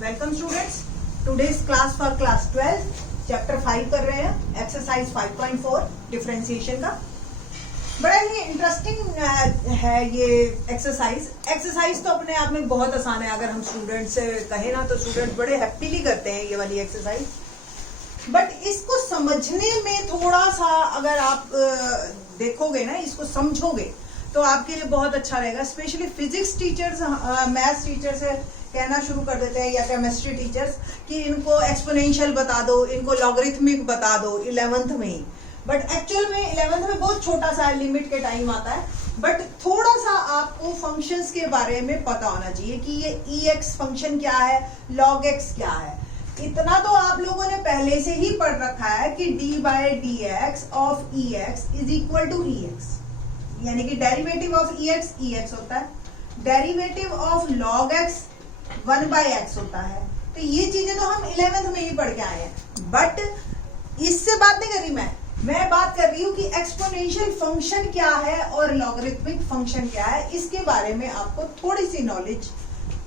Welcome students, today's class for class 12 chapter 5 कर रहे हैं, एक्सरसाइज 5.4 डिफरेंशिएशन का। बड़ा ही इंटरेस्टिंग है ये एक्सरसाइज तो अपने आप में बहुत आसान है। अगर हम स्टूडेंट्स से कहें ना तो स्टूडेंट्स बड़े हैप्पीली करते हैं ये वाली एक्सरसाइज, बट इसको समझने में थोड़ा सा अगर आप देखोगे ना, इसको समझोगे तो आपके लिए बहुत अच्छा रहेगा। Specially physics teachers, maths teachers कहना शुरू कर देते हैं या केमिस्ट्री टीचर्स कि इनको एक्सपोनेंशियल बता दो, इनको लॉगरिथमिक बता दो 11th में ही। बट एक्चुअल में 11th में बहुत छोटा सा लिमिट के टाइम आता है, बट थोड़ा सा आपको फंक्शंस के बारे में पता होना चाहिए कि ये ex फंक्शन क्या है, log x क्या है। इतना तो आप लोगों ने पहले से ही पढ़ रखा है कि d/dx of ex is equal to ex, यानी कि डेरिवेटिव ऑफ ex होता है, derivative of log x 1/x होता है। तो ये चीजें तो हम 11th में ही पढ़ के आए हैं, बट इससे बात नहीं कर रही मैं बात कर रही हूँ कि एक्सपोनेंशियल फंक्शन क्या है और लॉगरिथमिक फंक्शन क्या है, इसके बारे में आपको थोड़ी सी नॉलेज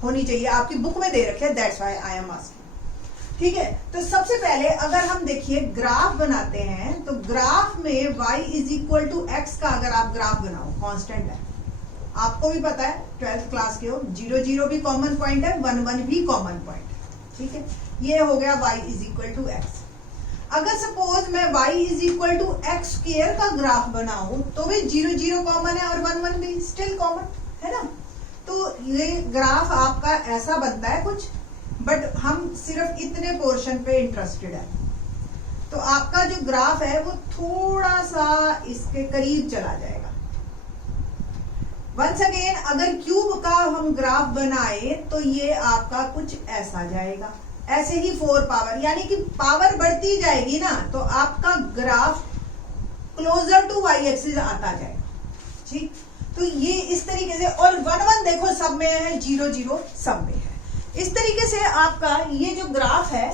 होनी चाहिए। आपकी बुक में दे रखे हैं, that's why I am asking. ठीक है, तो सबसे पहले अगर हम देखिए ग्राफ बनाते हैं तो ग्राफ में y is equal to x का अगर आप ग्राफ बनाओ, कांस्टेंट है, आपको भी पता है 12th क्लास के हो, 0 0 भी कॉमन पॉइंट है, 1 1 भी कॉमन पॉइंट है। ठीक है, ये हो गया y is equal to x। अगर सपोज मैं y is equal to x square का ग्राफ बनाऊं तो भी 0 0 कॉमन है और 1 1 भी स्टिल कॉमन है ना। तो ये ग्राफ आपका ऐसा बनता है कुछ, बट हम सिर्फ इतने पोर्शन पे इंटरेस्टेड है। तो आपका जो ग्राफ है वो थोड़ा सा इसके करीब चला जाएगा। वंस अगेन अगर क्यूब का हम ग्राफ बनाए तो ये आपका कुछ ऐसा जाएगा, ऐसे ही 4 पावर, यानी कि पावर बढ़ती जाएगी ना तो आपका graph closer to y axis आता जाएगा। ठीक, तो ये इस तरीके से, और 1 1 देखो सब में है, 0 0 सब में है। इस तरीके से आपका ये जो ग्राफ है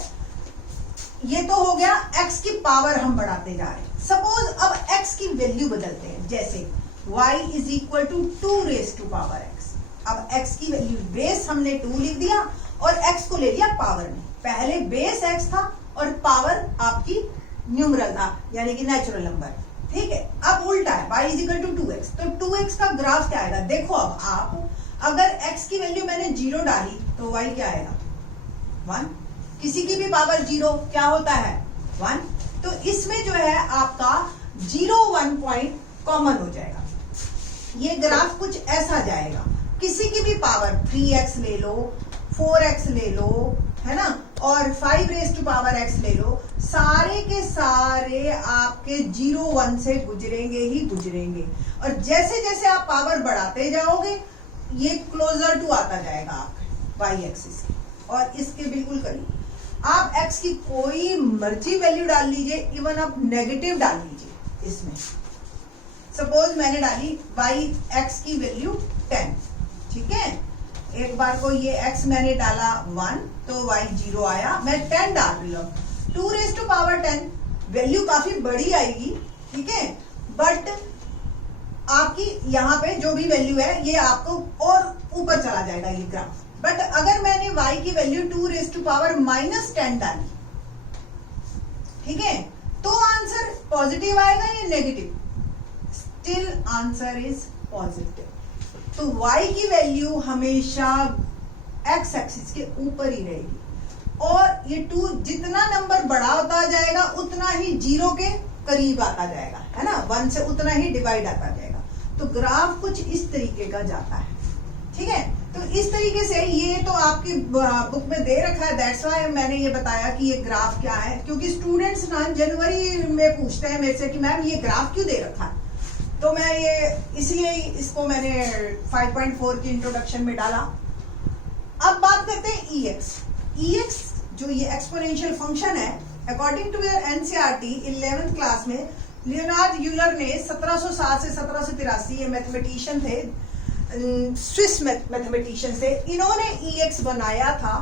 ये तो हो गया, x की पावर हम बढ़ाते जा रहे हैं। सपोज अब x की वैल्यू बदलते हैं, जैसे y is equal to 2 raise to power x। अब x की वैल्यू, बेस हमने 2 लिख दिया और x को ले लिया पावर में। पहले बेस x था और पावर आपकी न्यूमरल था, यानी कि नेचुरल नंबर। ठीक है, अब उल्टा है, y is equal to 2x, तो 2x का ग्राफ क्या आएगा। देखो अब आप अगर x की वैल्यू मैंने 0 डाली तो y क्या आएगा 1, किसी की भी पावर 0 क्या होता है 1। तो इसमें जो है आपका 0 1 पॉइंट कॉमन हो जाएगा। ये ग्राफ कुछ ऐसा जाएगा, किसी की भी पावर 3x ले लो, 4x ले लो, है ना, और 5 रेज टू पावर x ले लो, सारे के सारे आपके 0 1 से गुजरेंगे ही गुजरेंगे। और जैसे जैसे आप पावर बढ़ाते जाओगे ये क्लोजर टू आता जाएगा आपका y एक्सिस, और इसके बिल्कुल करीब। आप x की कोई मर्जी वैल्यू डाल लीजिए, इवन आप नेगेटिव डाल लीजिए इसमें। सपोज मैंने डाली y x की वैल्यू 10, ठीक है, एक बार को ये x मैंने डाला 1 तो y 0 आया, मैं 10 डाल रही हूँ, 2 रेज टू पावर 10, वैल्यू काफी बड़ी आएगी। ठीक है, बट आपकी यहाँ पे जो भी वैल्यू है ये आपको और ऊपर चला जाएगा ये ग्राफ। बट अगर मैंने y की वैल्यू 2 रेज टू पावर -10 डाली, ठीक है, तो आंसर पॉजिटिव आएगा या negative, still answer is positive. तो y की वैल्यू हमेशा x एक्सिस के ऊपर ही रहेगी, और ये 2 जितना नंबर बड़ा होता जाएगा उतना ही 0 के करीब आता जाएगा, है ना, 1 से उतना ही डिवाइड आता जाएगा। तो ग्राफ कुछ इस तरीके का जाता है। ठीक है, तो इस तरीके से ये तो आपकी बुक में दे रखा है, दैट्स व्हाई मैंने ये बताया कि ये ग्राफ क्या है, क्योंकि स्टूडेंट्स ना जनवरी में पूछते हैं मेरे से कि मैम ये ग्राफ क्यों दे रखा है। तो मैं ये इसलिए इसको मैंने 5.4 की इंट्रोडक्शन में डाला। अब बात करते हैं ex जो ये एक्सपोनेंशियल फंक्शन है, according to your NCERT 11th class में लियोनार्ड यूलर ने 1707 से 1783, ये मैथमेटिशियन थे, स्विस मैथमेटिशियन थे, इन्होंने ex बनाया था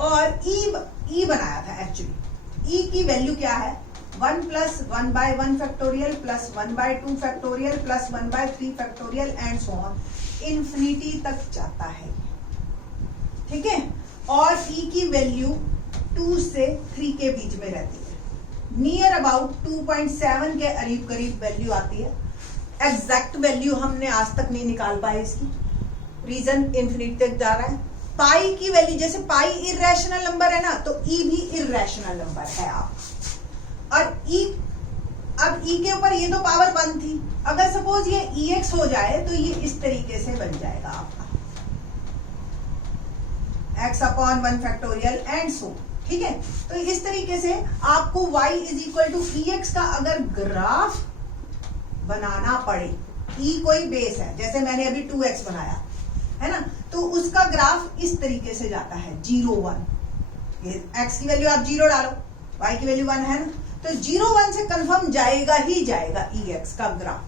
और e बनाया था। एक्चुअली e की वैल्यू क्या है 1 plus 1/1 factorial plus 1/2 factorial plus 1/3 factorial and so on, infinity तक जाता है। ठीक है, और ई की वैल्यू 2 से 3 के बीच में रहती है, नियर अबाउट 2.7 के करीब करीब वैल्यू आती है। एग्जैक्ट वैल्यू हमने आज तक नहीं निकाल पाए इसकी, रीजन इन्फिनिटी तक जा रहा है। पाई की वैल्यू, जैसे पाई इर्रेशनल नंबर है ना, तो ई भी इर्रेशनल नंबर है आप। और ई, अब ई के ऊपर ये तो पावर 1 थी, अगर सपोज ये EX हो जाए तो ये इस तरीके से बन जाएगा आपका x/1 फैक्टोरियल एंड सो, ठीक है। तो इस तरीके से आपको y is equal to EX का अगर ग्राफ बनाना पड़े, E कोई बेस है, जैसे मैंने अभी 2x बनाया है ना, तो उसका ग्राफ इस तरीके से जाता है 0 1, ये x की वैल्यू आप 0 डालो, y की वैल्यू 1 है ना, तो 0 1 से कंफर्म जाएगा ही जाएगा EX का ग्राफ,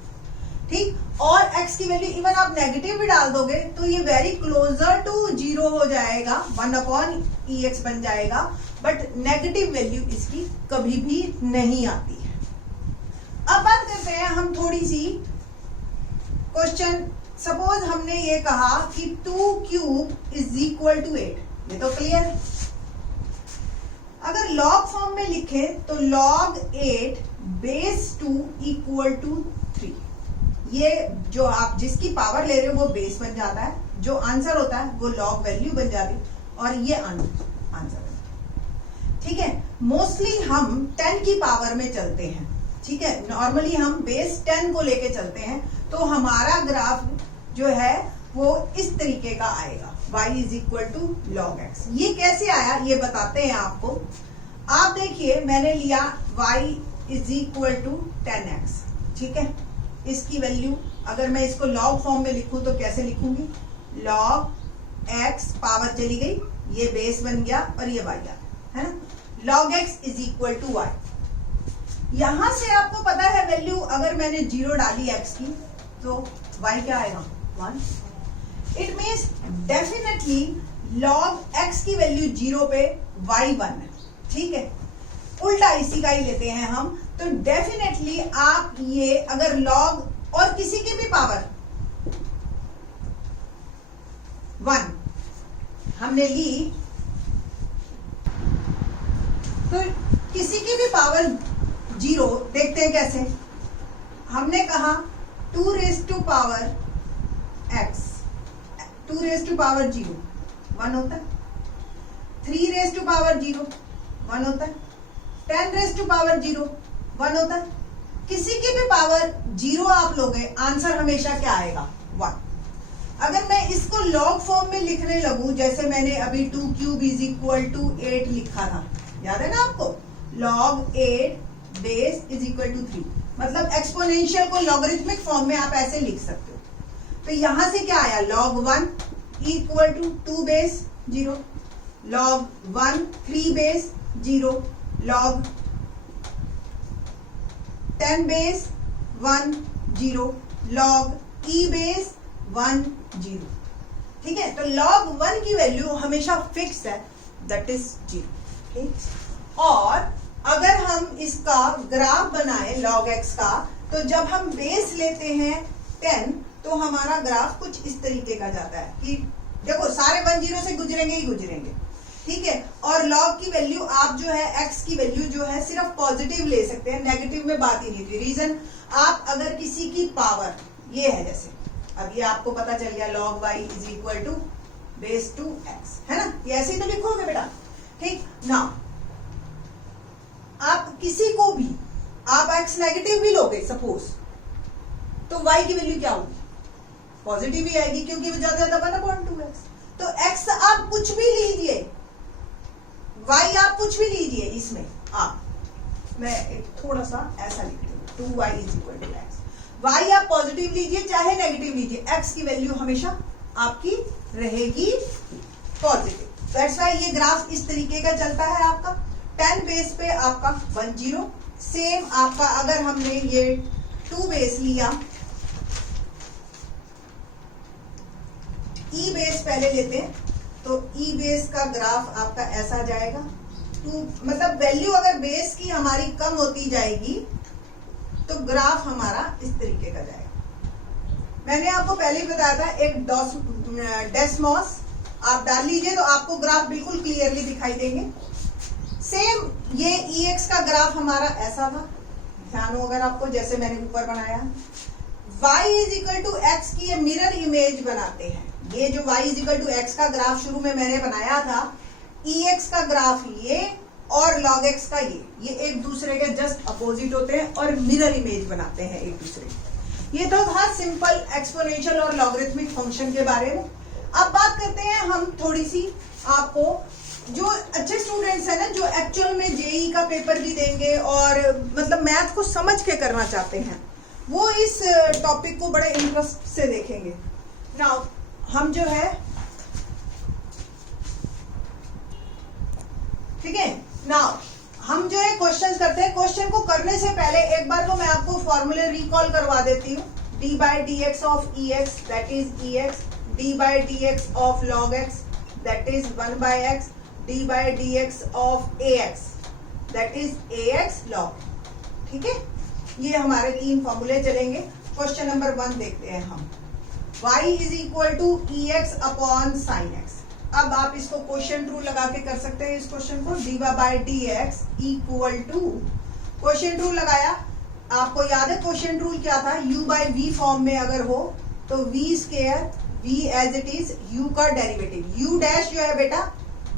ठीक। और x की वैल्यू इवन आप नेगेटिव भी डाल दोगे तो ये वेरी क्लोजर टू 0 हो जाएगा, 1/EX बन जाएगा, बट नेगेटिव वैल्यू इसकी कभी भी नहीं आती है। अब बात करते हैं हम थोड़ी सी क्वेश्चन। सपोज हमने ये कहा कि 2 क्यूब इज इक्वल टू 8, ये तो क्लियर है। अगर लॉग फॉर्म में लिखे तो log 8 बेस 2 इक्वल टू 3, ये जो आप जिसकी पावर ले रहे हो वो बेस बन जाता है, जो आंसर होता है वो लॉग वैल्यू बन जाती है, और ये आंसर है, ठीक है। मोस्टली हम 10 की पावर में चलते हैं, ठीक है, नॉर्मली हम बेस 10 को लेके चलते हैं, तो हमारा ग्राफ जो है वो इस तरीके का आएगा, y is equal to log x। ये कैसे आया ये बताते हैं आपको। आप देखिए, मैंने लिया y is equal to 10x, ठीक है। इसकी वैल्यू अगर मैं इसको लॉग फॉर्म में लिखूं तो कैसे लिखूंगी, log x, पावर चली गई, ये बेस बन गया और ये y है ना, log x is equal to y। यहां से आपको पता है वैल्यू, अगर मैंने 0 डाली x की तो y क्या आएगा 1। It means definitely log x की वैल्यू 0 पे y 1 है, ठीक है। उल्टा इसी का ही लेते हैं हम, तो डेफिनेटली आप ये अगर log और किसी की भी पावर 1 हमने ली, तो किसी की भी पावर 0 देखते हैं कैसे। हमने कहा 2 raise to power x, 2 raise to power 0 1 होता है, 3 रेज़ टू पावर 0 1 होता है, 10 रेज़ टू पावर 0 1 होता है। किसी की भी पावर 0 आप लोगे, आंसर हमेशा क्या आएगा 1। अगर मैं इसको लॉग फॉर्म में लिखने लगूं, जैसे मैंने अभी 2 क्यूब इज इक्वल टू 8 लिखा था, याद है ना आपको, log 8 base is equal to 3, मतलब एक्सपोनेंशियल को लॉगरिथमिक फॉर्म में आप ऐसे लिख सकते हो। तो यहां से क्या आया, log 1 equal to 2 base 0, log 1 3 base 0, log 10 base 1 0, log e base 1 0, ठीक है। तो log 1 की वैल्यू हमेशा फिक्स है, दैट इज 0, ठीक। और अगर हम इसका ग्राफ बनाए log x का, तो जब हम बेस लेते हैं 10 तो हमारा ग्राफ कुछ इस तरीके का जाता है कि देखो सारे 1 0 से गुजरेंगे ही गुजरेंगे, ठीक है। और log की वैल्यू आप जो है x की वैल्यू जो है सिर्फ पॉजिटिव ले सकते हैं, नेगेटिव में बात ही नहीं थी। रीजन, आप अगर किसी की पावर ये है, जैसे अब ये आपको पता चल गया log y is equal to base 2x, है ना, ये ऐसे ही तो लिखोगे बेटा, ठीक ना। आप किसी को भी आप x नेगेटिव भी लोगे सपोज, तो y की वैल्यू क्या होगी, पॉजिटिव ही आएगी, क्योंकि वो ज्यादा 1/2x। तो x आप कुछ भी लीजिए, y आप कुछ भी लीजिए, इसमें आप, मैं एक थोड़ा सा ऐसा लिखती हूँ, 2y is equal to x। y आप पॉजिटिव लीजिए चाहे नेगेटिव लीजिए, x की वैल्यू हमेशा आपकी रहेगी पॉजिटिव। दैट्स व्हाई ये ग्राफ इस तरीके का चलता है आपका। 10 बेस पे आपका 1 0, सेम आपका अगर हमने ये 2 बेस लिया, ई बेस पहले लेते हैं, तो ई बेस का ग्राफ आपका ऐसा जाएगा। 2 मतलब वैल्यू अगर बेस की हमारी कम होती जाएगी तो ग्राफ हमारा इस तरीके का जाएगा। मैंने आपको पहले ही बताया था, एक डेस्मॉस आप डाल लीजिए तो आपको ग्राफ बिल्कुल क्लियरली दिखाई देंगे। सेम ये EX का ग्राफ हमारा ऐसा था, ध्यान हो अगर आपको, जैसे मैंने ऊपर बनाया। y is equal to x की ये मिरर इमेज बनाते हैं। ये जो y is equal to x का ग्राफ शुरू में मैंने बनाया था, EX का ग्राफ ये और log x का ये एक दूसरे के जस्ट अपोजिट होते हैं और मिरर इमेज बनाते हैं एक दूसरे के। ये तो था सिंपल एक्सपोनेंशियल और लॉगरिथमिक फंक्शन के बारे में। अब बात करते हैं हम थोड़ी सी, आपको जो अच्छे स्टूडेंट्स हैं ना, जो एक्चुअल में जेई का पेपर भी देंगे और मतलब मैथ को समझ के करना चाहते हैं, वो इस टॉपिक को बड़े इंटरेस्ट से देखेंगे। नाउ हम जो है, ठीक है, नाउ हम जो है क्वेश्चन करते हैं। क्वेश्चन को करने से पहले एक बार को मैं आपको फॉर्मूले रिकॉल करवा देती हूँ। D by d x of e x that is E x, D by d x of log x that is 1 by x, D by d x of A x that is a x log. ठीक है, ये हमारे 3 फॉर्मूले चलेंगे। Question number 1 देखते हैं हम। y is equal to e x upon sine x. अब आप इसको क्वेश्चन रूल लगा के कर सकते हैं इस क्वेश्चन को। D by d x equal to, question rule लगाया, आपको याद है क्वेश्चन रूल क्या था, u बाई वी फॉर्म में अगर हो तो v square, v as it is, u का डेरिवेटिव, u डैश जो है बेटा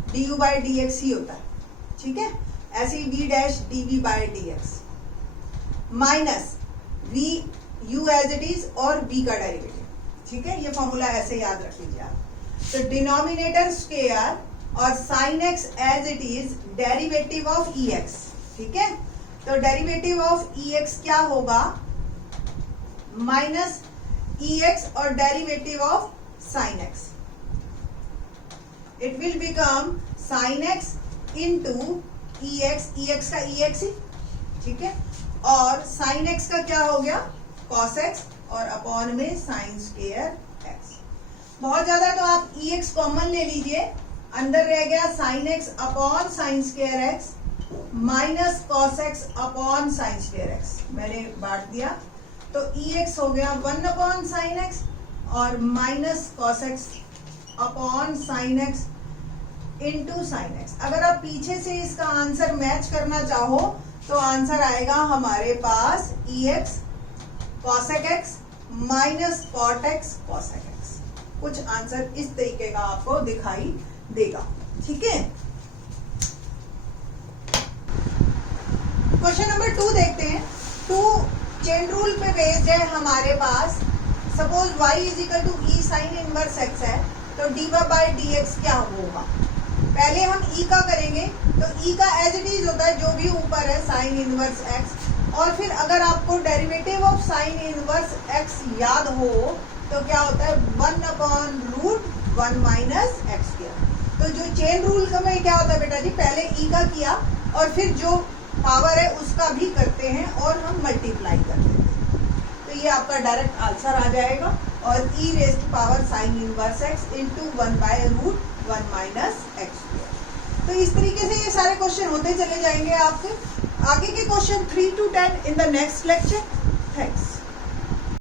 du बाई डी एक्स ही होता है। ठीक है, ऐसे ही v dash dv by d x minus v u as it is और v का डेरिवेटिव। ठीक है, ये फॉर्मूला ऐसे याद रख लीजिए आप। तो डिनोमिनेटर स्क्वायर और sine x as it is derivative of e x. ठीक है, तो डेरिवेटिव ऑफ ई एक्स क्या होगा, माइनस ई एक्स और derivative of sine x, it will become sine x into e x, e x का e x ही, ठीक है, और साइन एक्स का क्या हो गया, कॉस एक्स, और अपॉन में साइन स्क्वायर एक्स। बहुत ज्यादा तो आप ई एक्स कॉमन ले लीजिए, अंदर रह गया sine x upon sine square x minus cos x upon sine square x, मैंने बांट दिया, तो ई एक्स हो गया 1 अपॉन साइन एक्स और minus cos x upon sine x into sine x. अगर आप पीछे से इसका आंसर मैच करना चाहो तो आंसर आएगा हमारे पास e x cosec x minus cot x cosec x. कुछ आंसर इस तरीके का आपको दिखाई देगा। ठीक है, क्वेश्चन नंबर 2 देखते हैं। 2 चेन रूल पे बेस्ड है हमारे पास। Suppose y is equal to e sine inverse x है, तो dy बाई डी एक्स क्या होगा। पहले हम e का करेंगे, तो e का एज इट इज होता है जो भी ऊपर है साइन इनवर्स x, और फिर अगर आपको derivative of sine inverse x याद हो तो क्या होता है 1 upon root 1 minus x square. तो जो चेन रूल का में क्या होता है बेटा जी, पहले e का किया और फिर जो पावर है उसका भी करते हैं और हम मल्टीप्लाई करते हैं, तो ये आपका डायरेक्ट आंसर आ जाएगा। और e raised power sine inverse x into 1 by root 1 minus x square. तो इस तरीके से ये सारे क्वेश्चन होते चले जाएंगे आपके। आगे के question 3 to 10 in the next lecture. Thanks.